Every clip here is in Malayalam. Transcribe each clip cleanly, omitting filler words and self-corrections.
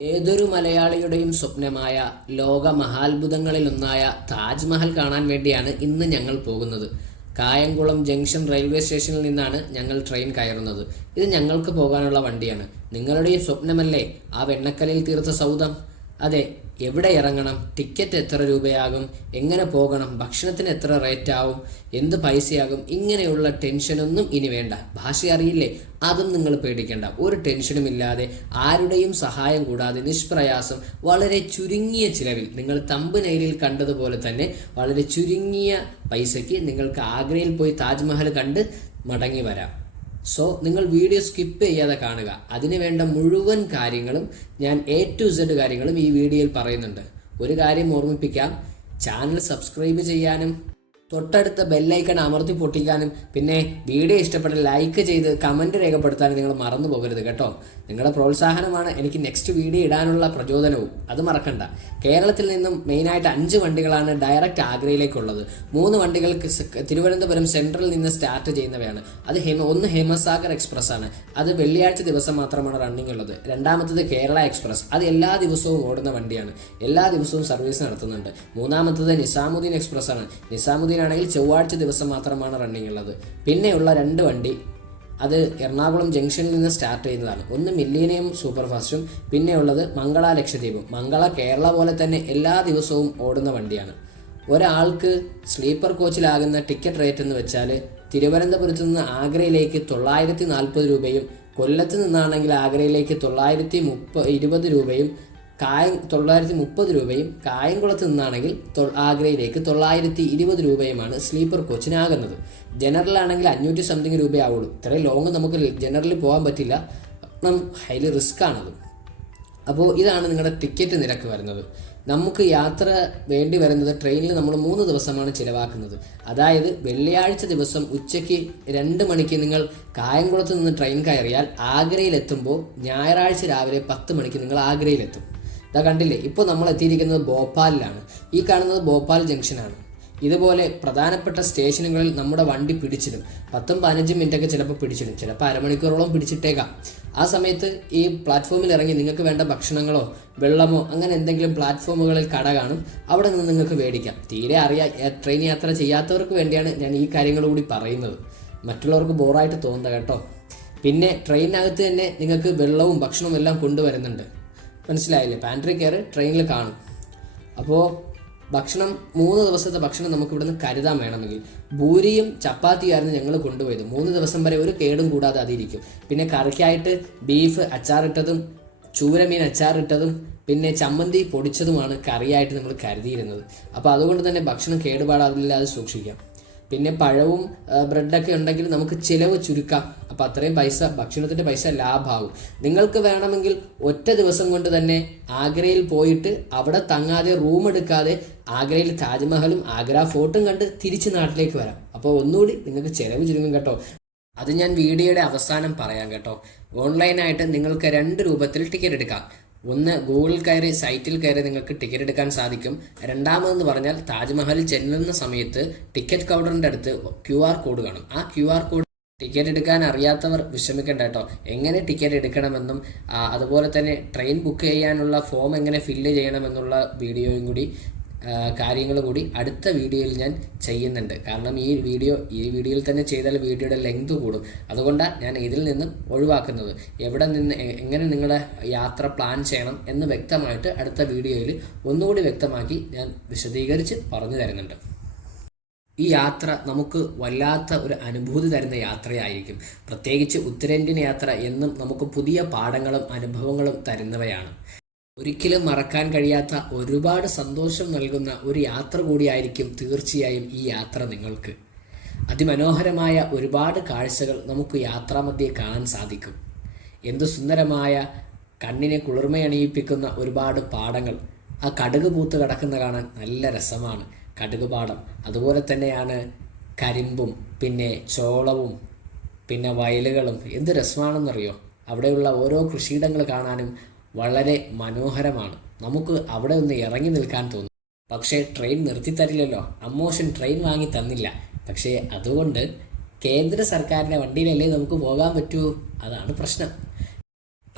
ഏതൊരു മലയാളിയുടെയും സ്വപ്നമായ ലോക മഹാത്ഭുതങ്ങളിലൊന്നായ താജ്മഹൽ കാണാൻ വേണ്ടിയാണ് ഇന്ന് ഞങ്ങൾ പോകുന്നത്. കായംകുളം ജംഗ്ഷൻ റെയിൽവേ സ്റ്റേഷനിൽ നിന്നാണ് ഞങ്ങൾ ട്രെയിൻ കയറുന്നത്. ഇത് ഞങ്ങൾക്ക് പോകാനുള്ള വണ്ടിയാണ്. നിങ്ങളുടെയും സ്വപ്നമല്ലേ ആ വെണ്ണക്കല്ലിൽ തീർത്ത സൗധം? അതെ. എവിടെ ഇറങ്ങണം, ടിക്കറ്റ് എത്ര രൂപയാകും, എങ്ങനെ പോകണം, ഭക്ഷണത്തിന് എത്ര റേറ്റ് ആവും, എന്ത് പൈസയാകും, ഇങ്ങനെയുള്ള ടെൻഷനൊന്നും ഇനി വേണ്ട. ഭാഷ അറിയില്ലേ? അതും നിങ്ങൾ പേടിക്കേണ്ട. ഒരു ടെൻഷനും ഇല്ലാതെ, ആരുടെയും സഹായം കൂടാതെ നിഷ്പ്രയാസം വളരെ ചുരുങ്ങിയ ചിലവിൽ, നിങ്ങൾ തമ്പനയിലിൽ കണ്ടതുപോലെ തന്നെ വളരെ ചുരുങ്ങിയ പൈസയ്ക്ക് നിങ്ങൾക്ക് ആഗ്രയിൽ പോയി താജ്മഹൽ കണ്ട് മടങ്ങി വരാം. സോ നിങ്ങൾ വീഡിയോ സ്കിപ്പ് ചെയ്യാതെ കാണുക. അതിന് വേണ്ട മുഴുവൻ കാര്യങ്ങളും ഞാൻ A to Z കാര്യങ്ങളും ഈ വീഡിയോയിൽ പറയുന്നുണ്ട്. ഒരു കാര്യം ഓർമ്മിപ്പിക്കാം, ചാനൽ സബ്സ്ക്രൈബ് ചെയ്യാനും തൊട്ടടുത്ത ബെല്ലൈക്കൺ അമർത്തി പൊട്ടിക്കാനും പിന്നെ വീഡിയോ ഇഷ്ടപ്പെട്ട ലൈക്ക് ചെയ്ത് കമൻറ്റ് രേഖപ്പെടുത്താനും നിങ്ങൾ മറന്നു പോകരുത് കേട്ടോ. നിങ്ങളുടെ പ്രോത്സാഹനമാണ് എനിക്ക് നെക്സ്റ്റ് വീഡിയോ ഇടാനുള്ള പ്രചോദനവും. അത് മറക്കണ്ട. കേരളത്തിൽ നിന്നും മെയിനായിട്ട് 5 വണ്ടികളാണ് ഡയറക്റ്റ് ആഗ്രയിലേക്കുള്ളത്. 3 വണ്ടികൾ തിരുവനന്തപുരം സെൻട്രലിൽ നിന്ന് സ്റ്റാർട്ട് ചെയ്യുന്നവയാണ്. അത് ഒന്ന് ഹിമസാഗർ എക്സ്പ്രസ് ആണ്. അത് വെള്ളിയാഴ്ച ദിവസം മാത്രമാണ് റണ്ണിംഗ് ഉള്ളത്. രണ്ടാമത്തത് കേരള എക്സ്പ്രസ്. അത് എല്ലാ ദിവസവും ഓടുന്ന വണ്ടിയാണ്. എല്ലാ ദിവസവും സർവീസ് നടത്തുന്നുണ്ട്. മൂന്നാമത്തത് നിസാമുദ്ദീൻ എക്സ്പ്രസ് ആണ്. നിസാമുദ്ദീൻ ആണെങ്കിൽ ചൊവ്വാഴ്ച ദിവസം മാത്രമാണ് റണ്ണിംഗ് ഉള്ളത്. പിന്നെയുള്ള 2 വണ്ടി അത് എറണാകുളം ജംഗ്ഷനിൽ നിന്ന് സ്റ്റാർട്ട് ചെയ്യുന്നതാണ്. ഒന്ന് മില്ലേനിയം സൂപ്പർ ഫാസ്റ്റും പിന്നെയുള്ളത് മംഗള ലക്ഷദ്വീപും. മംഗള കേരള പോലെ തന്നെ എല്ലാ ദിവസവും ഓടുന്ന വണ്ടിയാണ്. ഒരാൾക്ക് സ്ലീപ്പർ കോച്ചിലാകുന്ന ടിക്കറ്റ് റേറ്റ് എന്ന് വെച്ചാൽ തിരുവനന്തപുരത്ത് നിന്ന് ആഗ്രയിലേക്ക് 940 രൂപയും കൊല്ലത്ത് നിന്നാണെങ്കിൽ ആഗ്രയിലേക്ക് 920 രൂപയും 930 രൂപയും കായംകുളത്ത് നിന്നാണെങ്കിൽ ആഗ്രയിലേക്ക് 920 രൂപയുമാണ് സ്ലീപ്പർ കോച്ചിനാകുന്നത്. ജനറൽ ആണെങ്കിൽ 500 സംതിങ് രൂപയാവുള്ളൂ. ഇത്രയും ലോങ് നമുക്ക് ജനറലിൽ പോകാൻ പറ്റില്ല. ഹൈലി റിസ്ക് ആണത്. അപ്പോൾ ഇതാണ് നിങ്ങളുടെ ടിക്കറ്റ് നിരക്ക് വരുന്നത്. നമുക്ക് യാത്ര വേണ്ടി വരുന്നത് ട്രെയിനിൽ നമ്മൾ 3 ദിവസമാണ് ചിലവാക്കുന്നത്. അതായത് വെള്ളിയാഴ്ച ദിവസം ഉച്ചയ്ക്ക് 2 മണിക്ക് നിങ്ങൾ കായംകുളത്ത് നിന്ന് ട്രെയിൻ കയറിയാൽ ആഗ്രയിലെത്തുമ്പോൾ ഞായറാഴ്ച രാവിലെ 10 മണിക്ക് നിങ്ങൾ ആഗ്രയിലെത്തും. ഇതാ കണ്ടില്ലേ, ഇപ്പോൾ നമ്മൾ എത്തിയിരിക്കുന്നത് ഭോപ്പാലിലാണ്. ഈ കാണുന്നത് ഭോപ്പാൽ ജംഗ്ഷനാണ്. ഇതുപോലെ പ്രധാനപ്പെട്ട സ്റ്റേഷനുകളിൽ നമ്മുടെ വണ്ടി പിടിച്ചിടും. 10-15 മിനിറ്റൊക്കെ ചിലപ്പോൾ പിടിച്ചിടും, ചിലപ്പോൾ അരമണിക്കൂറോളം പിടിച്ചിട്ടേക്കാം. ആ സമയത്ത് ഈ പ്ലാറ്റ്ഫോമിൽ ഇറങ്ങി നിങ്ങൾക്ക് വേണ്ട ഭക്ഷണങ്ങളോ വെള്ളമോ അങ്ങനെ എന്തെങ്കിലും പ്ലാറ്റ്ഫോമുകളിൽ കട കാണും. അവിടെ നിന്ന് നിങ്ങൾക്ക് മേടിക്കാം. തീരെ ട്രെയിൻ യാത്ര ചെയ്യാത്തവർക്ക് വേണ്ടിയാണ് ഞാൻ ഈ കാര്യങ്ങൾ കൂടി പറയുന്നത്. മറ്റുള്ളവർക്ക് ബോറായിട്ട് തോന്നുക കേട്ടോ. പിന്നെ ട്രെയിനകത്ത് തന്നെ നിങ്ങൾക്ക് വെള്ളവും ഭക്ഷണവും എല്ലാം കൊണ്ടുവരുന്നുണ്ട്. മനസ്സിലായില്ലേ? പാൻട്രി കെയർ ട്രെയിനിൽ കാണും. അപ്പോൾ ഭക്ഷണം 3 ദിവസത്തെ ഭക്ഷണം നമുക്ക് ഇവിടുന്ന് കരുതാൻ വേണമെങ്കിൽ ഭൂരിയും ചപ്പാത്തിയായിരുന്നു ഞങ്ങൾ കൊണ്ടുപോയത്. 3 ദിവസം വരെ ഒരു കേടും കൂടാതെ അതിരിക്കും. പിന്നെ കറിക്കായിട്ട് ബീഫ് അച്ചാറിട്ടതും ചൂരമീൻ അച്ചാറിട്ടതും പിന്നെ ചമ്മന്തി പൊടിച്ചതുമാണ് കറിയായിട്ട് നമ്മൾ കരുതിയിരുന്നത്. അപ്പോൾ അതുകൊണ്ട് തന്നെ ഭക്ഷണം കേടുപാടാതില്ലാതെ സൂക്ഷിക്കാം. പിന്നെ പഴവും ബ്രെഡൊക്കെ ഉണ്ടെങ്കിൽ നമുക്ക് ചിലവ് ചുരുക്കാം. അപ്പോൾ അത്രയും പൈസ, ഭക്ഷണത്തിൻ്റെ പൈസ ലാഭമാകും. നിങ്ങൾക്ക് വേണമെങ്കിൽ ഒറ്റ ദിവസം കൊണ്ട് തന്നെ ആഗ്രയിൽ പോയിട്ട് അവിടെ തങ്ങാതെ റൂം എടുക്കാതെ ആഗ്രയിൽ താജ്മഹലും ആഗ്ര ഫോർട്ടും കണ്ട് തിരിച്ച് നാട്ടിലേക്ക് വരാം. അപ്പോൾ ഒന്നുകൂടി നിങ്ങൾക്ക് ചിലവ് ചുരുങ്ങും കേട്ടോ. അത് ഞാൻ വീഡിയോയുടെ അവസാനം പറയാം കേട്ടോ. ഓൺലൈനായിട്ട് നിങ്ങൾക്ക് 2 രൂപത്തിൽ ടിക്കറ്റ് എടുക്കാം. ഒന്ന്, ഗൂഗിൾ കയറി സൈറ്റിൽ കയറി നിങ്ങൾക്ക് ടിക്കറ്റ് എടുക്കാൻ സാധിക്കും. രണ്ടാമതെന്ന് പറഞ്ഞാൽ താജ്മഹലിൽ ചെല്ലുന്ന സമയത്ത് ടിക്കറ്റ് കൗണ്ടറിൻ്റെ അടുത്ത് QR കോഡ് കാണും. ആ QR കോഡ് ടിക്കറ്റ് എടുക്കാൻ അറിയാത്തവർ വിഷമിക്കേണ്ട കേട്ടോ. എങ്ങനെ ടിക്കറ്റ് എടുക്കണമെന്നും അതുപോലെ തന്നെ ട്രെയിൻ ബുക്ക് ചെയ്യാനുള്ള ഫോം എങ്ങനെ ഫില്ല് ചെയ്യണമെന്നുള്ള വീഡിയോയും കൂടി കാര്യങ്ങൾ കൂടി അടുത്ത വീഡിയോയിൽ ഞാൻ ചെയ്യുന്നുണ്ട്. കാരണം ഈ വീഡിയോയിൽ തന്നെ ചെയ്താൽ വീഡിയോയുടെ ലെങ്ത് കൂടും. അതുകൊണ്ടാണ് ഞാൻ ഇതിൽ നിന്നും ഒഴിവാക്കുന്നത്. എവിടെ നിന്ന് എങ്ങനെ നിങ്ങളുടെ യാത്ര പ്ലാൻ ചെയ്യണം എന്ന് വ്യക്തമായിട്ട് അടുത്ത വീഡിയോയിൽ ഒന്നുകൂടി വ്യക്തമാക്കി ഞാൻ വിശദീകരിച്ച് പറഞ്ഞു തരുന്നുണ്ട്. ഈ യാത്ര നമുക്ക് വല്ലാത്ത ഒരു അനുഭൂതി തരുന്ന യാത്രയായിരിക്കും. പ്രത്യേകിച്ച് ഉത്തരേന്ത്യൻ യാത്ര എന്നും നമുക്ക് പുതിയ പാഠങ്ങളും അനുഭവങ്ങളും തരുന്നവയാണ്. ഒരിക്കലും മറക്കാൻ കഴിയാത്ത ഒരുപാട് സന്തോഷം നൽകുന്ന ഒരു യാത്ര കൂടിയായിരിക്കും തീർച്ചയായും ഈ യാത്ര നിങ്ങൾക്ക്. അതിമനോഹരമായ ഒരുപാട് കാഴ്ചകൾ നമുക്ക് യാത്രാമധ്യേ കാണാൻ സാധിക്കും. എന്തു സുന്ദരമായ, കണ്ണിനെ കുളിർമയണിയിപ്പിക്കുന്ന ഒരുപാട് പാടങ്ങൾ. ആ കടുക് പൂത്ത് കിടക്കുന്ന കാണാൻ നല്ല രസമാണ്. കടുക് പാടം, അതുപോലെ തന്നെയാണ് കരിമ്പും പിന്നെ ചോളവും പിന്നെ വയലുകളും. എന്ത് രസമാണെന്നറിയോ? അവിടെയുള്ള ഓരോ കൃഷിയിടങ്ങൾ കാണാനും വളരെ മനോഹരമാണ്. നമുക്ക് അവിടെ ഒന്ന് ഇറങ്ങി നിൽക്കാൻ തോന്നും. പക്ഷേ ട്രെയിൻ നിർത്തിത്തരില്ലല്ലോ. അമ്മോഷൻ ട്രെയിൻ വാങ്ങി തന്നില്ല. പക്ഷേ അതുകൊണ്ട് കേന്ദ്ര സർക്കാരിൻ്റെ വണ്ടിയിലല്ലേ നമുക്ക് പോകാൻ പറ്റൂ. അതാണ് പ്രശ്നം.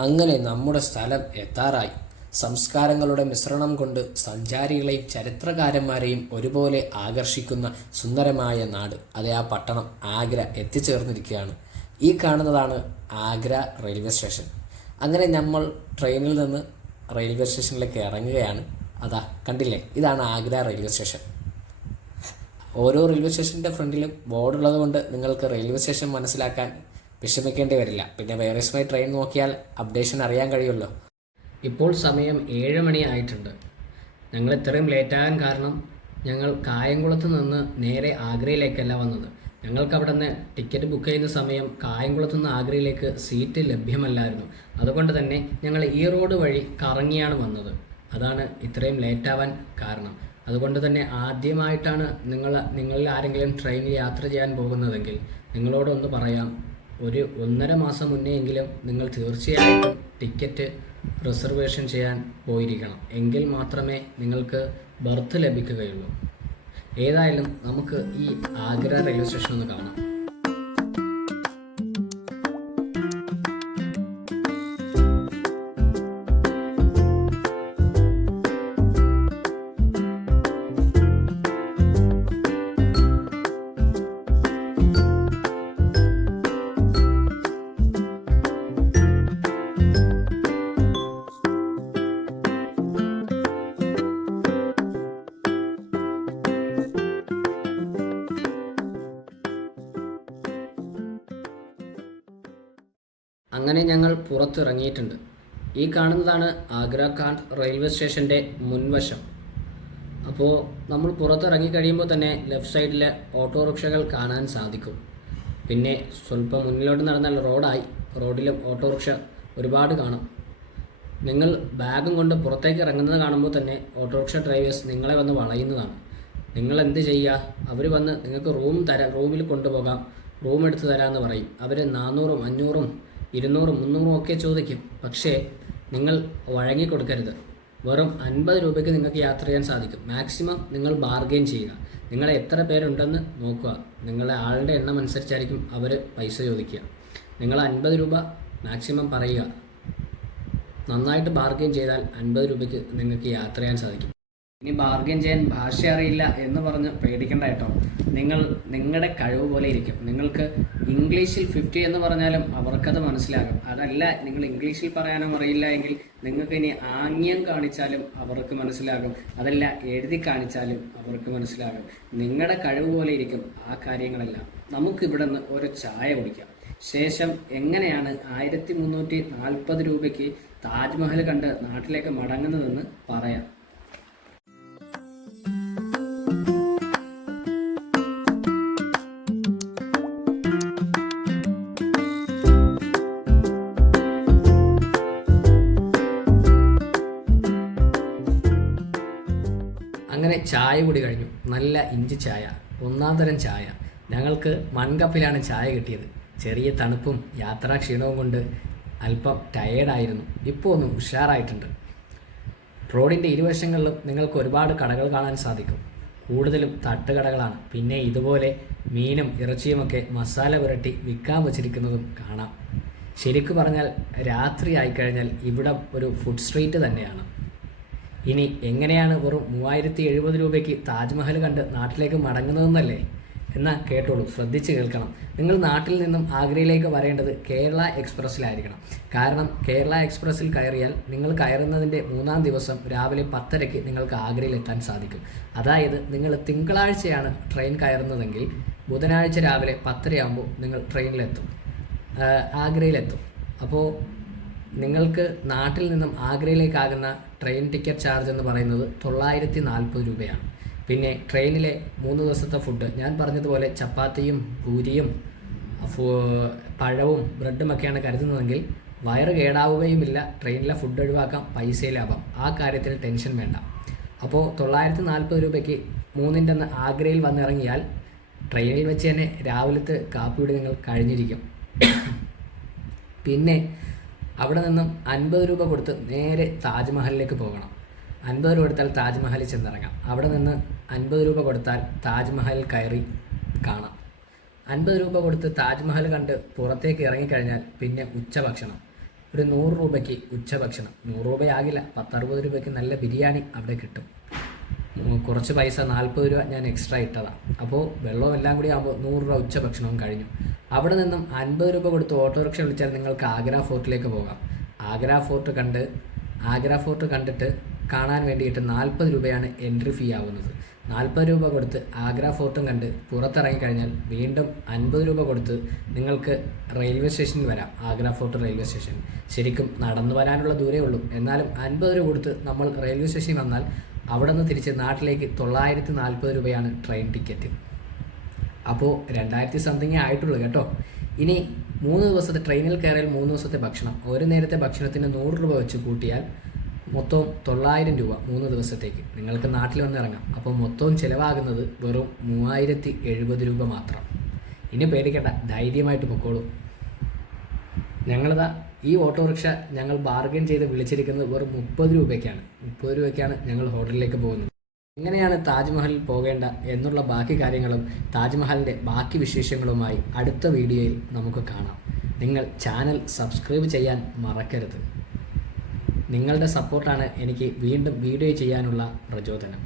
അങ്ങനെ നമ്മുടെ സ്ഥലം എത്താറായി. സംസ്കാരങ്ങളുടെ മിശ്രണം കൊണ്ട് സഞ്ചാരികളെയും ചരിത്രകാരന്മാരെയും ഒരുപോലെ ആകർഷിക്കുന്ന സുന്ദരമായ നാട്, അതെ ആ പട്ടണം ആഗ്ര എത്തിച്ചേർന്നിരിക്കുകയാണ്. ഈ കാണുന്നതാണ് ആഗ്ര റെയിൽവേ സ്റ്റേഷൻ. അങ്ങനെ നമ്മൾ ട്രെയിനിൽ നിന്ന് റെയിൽവേ സ്റ്റേഷനിലേക്ക് ഇറങ്ങുകയാണ്. അതാ കണ്ടില്ലേ, ഇതാണ് ആഗ്ര റെയിൽവേ സ്റ്റേഷൻ. ഓരോ റെയിൽവേ സ്റ്റേഷൻ്റെ ഫ്രണ്ടിലും ബോർഡുള്ളത് കൊണ്ട് നിങ്ങൾക്ക് റെയിൽവേ സ്റ്റേഷൻ മനസ്സിലാക്കാൻ വിഷമിക്കേണ്ടി വരില്ല. പിന്നെ വേറെ മൈ ട്രെയിൻ നോക്കിയാൽ അപ്ഡേഷൻ അറിയാൻ കഴിയുമല്ലോ. ഇപ്പോൾ സമയം 7 മണി ആയിട്ടുണ്ട്. ഞങ്ങൾ ഇത്രയും ലേറ്റാകാൻ കാരണം ഞങ്ങൾ കായംകുളത്ത് നിന്ന് നേരെ ആഗ്രയിലേക്കല്ല വന്നത്. ഞങ്ങൾക്ക് അവിടെ നിന്ന് ടിക്കറ്റ് ബുക്ക് ചെയ്യുന്ന സമയം കായംകുളത്ത് നിന്ന് ആഗ്രയിലേക്ക് സീറ്റ് ലഭ്യമല്ലായിരുന്നു. അതുകൊണ്ട് തന്നെ ഞങ്ങൾ ഈ റോഡ് വഴി കറങ്ങിയാണ് വന്നത്. അതാണ് ഇത്രയും ലേറ്റാവാൻ കാരണം. അതുകൊണ്ട് തന്നെ ആദ്യമായിട്ടാണ് നിങ്ങളിൽ ആരെങ്കിലും ട്രെയിനിൽ യാത്ര ചെയ്യാൻ പോകുന്നതെങ്കിൽ നിങ്ങളോടൊന്ന് പറയാം, ഒരു 1.5 മാസം മുന്നെയെങ്കിലും നിങ്ങൾ തീർച്ചയായിട്ടും ടിക്കറ്റ് റിസർവേഷൻ ചെയ്യാൻ പോയിരിക്കണം. എങ്കിൽ മാത്രമേ നിങ്ങൾക്ക് ബർത്ത് ലഭിക്കുകയുള്ളൂ. ഏതായാലും നമുക്ക് ഈ ആഗ്ര റെയിൽവേ സ്റ്റേഷൻ ഒന്ന് കാണാം. അങ്ങനെ ഞങ്ങൾ പുറത്തിറങ്ങിയിട്ടുണ്ട്. ഈ കാണുന്നതാണ് ആഗ്രാകാണ്ട് റെയിൽവേ സ്റ്റേഷൻ്റെ മുൻവശം. അപ്പോൾ നമ്മൾ പുറത്തിറങ്ങി കഴിയുമ്പോൾ തന്നെ ലെഫ്റ്റ് സൈഡിൽ ഓട്ടോറിക്ഷകൾ കാണാൻ സാധിക്കും. പിന്നെ സ്വല്പം മുന്നിലോട്ട് നടന്നാൽ റോഡായി. റോഡിലും ഓട്ടോറിക്ഷ ഒരുപാട് കാണും. നിങ്ങൾ ബാഗും കൊണ്ട് പുറത്തേക്ക് ഇറങ്ങുന്നത് കാണുമ്പോൾ തന്നെ ഓട്ടോറിക്ഷ ഡ്രൈവേഴ്സ് നിങ്ങളെ വന്ന് വളയുന്നതാണ്. നിങ്ങൾ എന്ത് ചെയ്യുക, അവർ വന്ന് നിങ്ങൾക്ക് റൂമിൽ കൊണ്ടുപോകാം, റൂം എടുത്ത് തരാമെന്ന് പറയും. അവർ 400, 500, 200, 300 ഒക്കെ ചോദിക്കും. പക്ഷേ നിങ്ങൾ വഴങ്ങിക്കൊടുക്കരുത്. വെറും 50 രൂപയ്ക്ക് നിങ്ങൾക്ക് യാത്ര ചെയ്യാൻ സാധിക്കും. മാക്സിമം നിങ്ങൾ ബാർഗെയിൻ ചെയ്യുക. നിങ്ങളെ എത്ര പേരുണ്ടെന്ന് നോക്കുക. നിങ്ങളുടെ ആളുടെ എണ്ണം അനുസരിച്ചായിരിക്കും അവർ പൈസ ചോദിക്കുക. നിങ്ങൾ 50 രൂപ മാക്സിമം പറയുക. നന്നായിട്ട് ബാർഗെയിൻ ചെയ്താൽ 50 രൂപയ്ക്ക് നിങ്ങൾക്ക് യാത്ര ചെയ്യാൻ സാധിക്കും. ഇനി ബാർഗെയിൻ ചെയ്യാൻ ഭാഷ അറിയില്ല എന്ന് പറഞ്ഞ് പേടിക്കേണ്ട കേട്ടോ. നിങ്ങളുടെ കഴിവ് പോലെ ഇരിക്കും. നിങ്ങൾക്ക് ഇംഗ്ലീഷിൽ 50 എന്ന് പറഞ്ഞാലും അവർക്കത് മനസ്സിലാകും. അതല്ല, നിങ്ങൾ ഇംഗ്ലീഷിൽ പറയാനും അറിയില്ല എങ്കിൽ നിങ്ങൾക്ക് ഇനി ആംഗ്യം കാണിച്ചാലും അവർക്ക് മനസ്സിലാകും. അതല്ല, എഴുതി കാണിച്ചാലും അവർക്ക് മനസ്സിലാകും. നിങ്ങളുടെ കഴിവ് പോലെ ഇരിക്കും ആ കാര്യങ്ങളെല്ലാം. നമുക്കിവിടെ നിന്ന് ഒരു ചായ കുടിക്കാം. ശേഷം എങ്ങനെയാണ് 1340 രൂപയ്ക്ക് താജ്മഹൽ കണ്ട് നാട്ടിലേക്ക് മടങ്ങുന്നതെന്ന് പറയാം. അങ്ങനെ ചായ കൂടി കഴിഞ്ഞു. നല്ല ഇഞ്ചി ചായ, ഒന്നാം തരം ചായ. ഞങ്ങൾക്ക് മൺകപ്പിലാണ് ചായ കിട്ടിയത്. ചെറിയ തണുപ്പും യാത്രാ ക്ഷീണവും കൊണ്ട് അല്പം ടയേർഡായിരുന്നു. ഇപ്പോൾ ഒന്ന് ഉഷാറായിട്ടുണ്ട്. റോഡിൻ്റെ ഇരുവശങ്ങളിലും നിങ്ങൾക്ക് ഒരുപാട് കടകൾ കാണാൻ സാധിക്കും. കൂടുതലും തട്ടുകടകളാണ്. പിന്നെ ഇതുപോലെ മീനും ഇറച്ചിയുമൊക്കെ മസാല പുരട്ടി വിൽക്കാൻ വച്ചിരിക്കുന്നതും കാണാം. ശരിക്കു പറഞ്ഞാൽ രാത്രി ആയിക്കഴിഞ്ഞാൽ ഇവിടം ഒരു ഫുഡ് സ്ട്രീറ്റ് തന്നെയാണ്. ഇനി എങ്ങനെയാണ് വെറും 3070 രൂപയ്ക്ക് താജ്മഹൽ കണ്ട് നാട്ടിലേക്ക് മടങ്ങുന്നതെന്നല്ലേ? എന്നാൽ കേട്ടോളൂ, ശ്രദ്ധിച്ച് കേൾക്കണം. നിങ്ങൾ നാട്ടിൽ നിന്നും ആഗ്രയിലേക്ക് വരേണ്ടത് കേരള എക്സ്പ്രസ്സിലായിരിക്കണം. കാരണം കേരള എക്സ്പ്രസ്സിൽ കയറിയാൽ നിങ്ങൾ കയറുന്നതിൻ്റെ 3-ാം ദിവസം രാവിലെ 10:30 നിങ്ങൾക്ക് ആഗ്രയിൽ എത്താൻ സാധിക്കും. അതായത് നിങ്ങൾ തിങ്കളാഴ്ചയാണ് ട്രെയിൻ കയറുന്നതെങ്കിൽ ബുധനാഴ്ച രാവിലെ 10:30 ആകുമ്പോൾ നിങ്ങൾ ആഗ്രയിലെത്തും. അപ്പോൾ നിങ്ങൾക്ക് നാട്ടിൽ നിന്നും ആഗ്രയിലേക്കാകുന്ന ട്രെയിൻ ടിക്കറ്റ് ചാർജ് എന്ന് പറയുന്നത് 940 രൂപയാണ്. പിന്നെ ട്രെയിനിലെ 3 ദിവസത്തെ ഫുഡ് ഞാൻ പറഞ്ഞതുപോലെ ചപ്പാത്തിയും പൂരിയും പഴവും ബ്രെഡുമൊക്കെയാണ് കരുതുന്നതെങ്കിൽ വയറ് കേടാവുകയുമില്ല. ട്രെയിനിലെ ഫുഡ് ഒഴിവാക്കാം, പൈസ ലാഭം. ആ കാര്യത്തിൽ ടെൻഷൻ വേണ്ട. അപ്പോൾ 940 രൂപയ്ക്ക് 3-ൻ്റെ അന്ന് ആഗ്രയിൽ വന്നിറങ്ങിയാൽ ട്രെയിനിൽ വെച്ച് തന്നെ രാവിലത്തെ കാപ്പിയുടെ നിങ്ങൾ കഴിഞ്ഞിരിക്കും. പിന്നെ അവിടെ നിന്നും 50 രൂപ കൊടുത്ത് നേരെ താജ്മഹലിലേക്ക് പോകണം. 50 രൂപ കൊടുത്താൽ താജ്മഹലിൽ ചെന്നിറങ്ങാം. അവിടെ നിന്ന് 50 രൂപ കൊടുത്താൽ താജ്മഹൽ കയറി കാണാം. 50 രൂപ കൊടുത്ത് താജ്മഹൽ കണ്ട് പുറത്തേക്ക് ഇറങ്ങിക്കഴിഞ്ഞാൽ പിന്നെ ഉച്ചഭക്ഷണം. ഒരു 100 രൂപയ്ക്ക് ഉച്ചഭക്ഷണം, 100 രൂപയാകില്ല, 10-60 രൂപയ്ക്ക് നല്ല ബിരിയാണി അവിടെ കിട്ടും. കുറച്ച് പൈസ 40 രൂപ ഞാൻ എക്സ്ട്രാ ഇട്ടതാണ്. അപ്പോൾ വെള്ളവും എല്ലാം കൂടി ആകുമ്പോൾ 100 രൂപ ഉച്ചഭക്ഷണവും കഴിഞ്ഞു. അവിടെ നിന്നും 50 രൂപ കൊടുത്ത് ഓട്ടോറിക്ഷ വിളിച്ചാൽ നിങ്ങൾക്ക് ആഗ്ര ഫോർട്ടിലേക്ക് പോകാം. ആഗ്ര ഫോർട്ട് കണ്ടിട്ട് കാണാൻ വേണ്ടിയിട്ട് 40 രൂപയാണ് എൻട്രി ഫീ ആവുന്നത്. 40 രൂപ കൊടുത്ത് ആഗ്ര ഫോർട്ടും കണ്ട് പുറത്തിറങ്ങിക്കഴിഞ്ഞാൽ വീണ്ടും 50 രൂപ കൊടുത്ത് നിങ്ങൾക്ക് റെയിൽവേ സ്റ്റേഷനിൽ വരാം. ആഗ്ര ഫോർട്ട് റെയിൽവേ സ്റ്റേഷൻ ശരിക്കും നടന്നു വരാനുള്ള ദൂരേ ഉള്ളൂ. എന്നാലും 50 രൂപ കൊടുത്ത് നമ്മൾ റെയിൽവേ സ്റ്റേഷനിൽ വന്നാൽ അവിടെ നിന്ന് തിരിച്ച് നാട്ടിലേക്ക് 940 രൂപയാണ് ട്രെയിൻ ടിക്കറ്റ്. അപ്പോൾ 2000 സംതിങ് ആയിട്ടുള്ളൂ കേട്ടോ. ഇനി 3 ദിവസത്തെ ട്രെയിനിൽ കയറിയാൽ 3 ദിവസത്തെ ഭക്ഷണം, ഒരു നേരത്തെ ഭക്ഷണത്തിന് 100 രൂപ വെച്ച് കൂട്ടിയാൽ മൊത്തം 900 രൂപ 3 ദിവസത്തേക്ക് നിങ്ങൾക്ക് നാട്ടിൽ വന്ന് ഇറങ്ങാം. അപ്പോൾ മൊത്തവും ചിലവാകുന്നത് വെറും 3070 രൂപ മാത്രം. ഇനി പേടിക്കേണ്ട, ധൈര്യമായിട്ട് പൊക്കോളൂ. ഞങ്ങളിതാ ഈ ഓട്ടോറിക്ഷ ഞങ്ങൾ ബാർഗൈൻ ചെയ്ത് വിളിച്ചിരിക്കുന്നത് വെറും 30 രൂപയ്ക്കാണ്. 30 രൂപയ്ക്കാണ് ഞങ്ങൾ ഹോട്ടലിലേക്ക് പോകുന്നത്. എങ്ങനെയാണ് താജ്മഹലിൽ പോകേണ്ട എന്നുള്ള ബാക്കി കാര്യങ്ങളും താജ്മഹലിൻ്റെ ബാക്കി വിശേഷങ്ങളുമായി അടുത്ത വീഡിയോയിൽ നമുക്ക് കാണാം. നിങ്ങൾ ചാനൽ സബ്സ്ക്രൈബ് ചെയ്യാൻ മറക്കരുത്. നിങ്ങളുടെ സപ്പോർട്ടാണ് എനിക്ക് വീണ്ടും വീഡിയോ ചെയ്യാനുള്ള പ്രചോദനം.